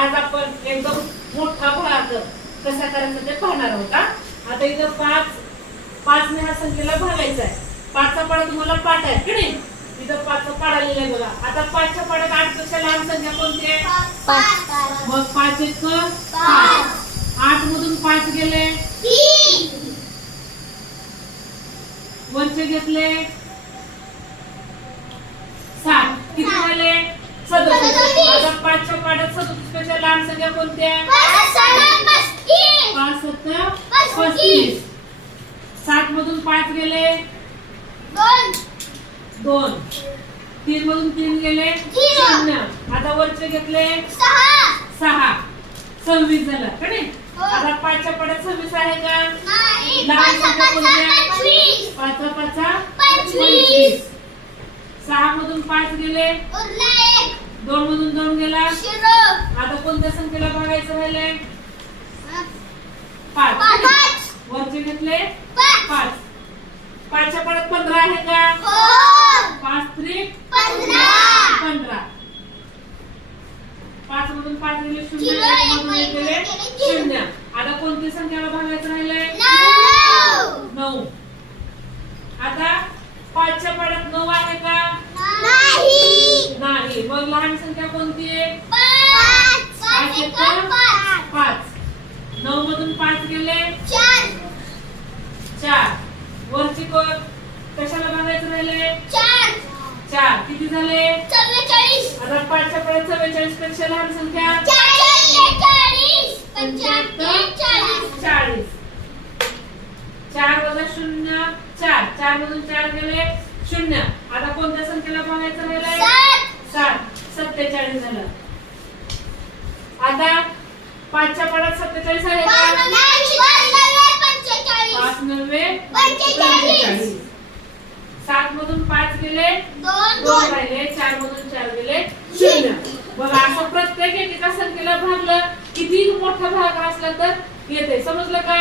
आज आपण एकदम मोठा भाग कसा करायचा ते पाहणार आहोत. आता इथं 5 ने ह्या संख्येला भागायचा आहे. 5चा पाडा तुम्हाला पाठ आहे की नाही. इथं 5चा पाडा लिहिलाय बघा. आता 5च्या पाड्यात 8 पेक्षा लहान संख्या कोणती आहे? 5. मग 5 1 5. 8 मधून 5 गेले 3. वरचे घेतले 7. किती झाले? 37. आता 5च्या पाड्यात 37 पेक्षा लहान संख्या कोणती आहे? 5 7 35. 7 मधून 5 गेले 2. 3 मधून 3 गेले 0. आता वरचे घेतले 6. 26 झालं का नाही. आता 5च्या पाड्यात 26 आहे का? लहान संख्या कोणती आहे? 5 5 25. 6 मधून 5 गेले 2 मधून 2 गेला. आता कोणत्या संख्येला भागायचं राहिले? 5. वरचे घेतले 5. 5च्या पाड्यात 15 आहे का? 5 3 15. 5 मधून 5 गेले 0. 1 मधून 1 गेले 0. आता कोणत्या संख्येला भागायचं राहिले? 9. आता 5च्या पाड्यात 9 आहे का? नाही. मग लहान संख्या कोणती आहे? 5. 9 मधून 5 गेले 4. वरची कशाला भागायचं राहिले? 4. किती झाले? आता 5च्या पाड्यात 44 पेक्षा लहान संख्या 40. 4 वजा 0 4. 4 मधून 4 गेले 0. आता कोणत्या संख्येला भागायचं राहिलंय? 7. 47 झालं. आता 5च्या पाड्यात 47 आहे का? 5 9 45. 7 मधून 5 गेले 2 राहिले. 4 मधून 4 गेले 0. बघा असं प्रत्येक एकेका संख्येला भागलं किती मोठा भाग असला तर येते. समजलं का?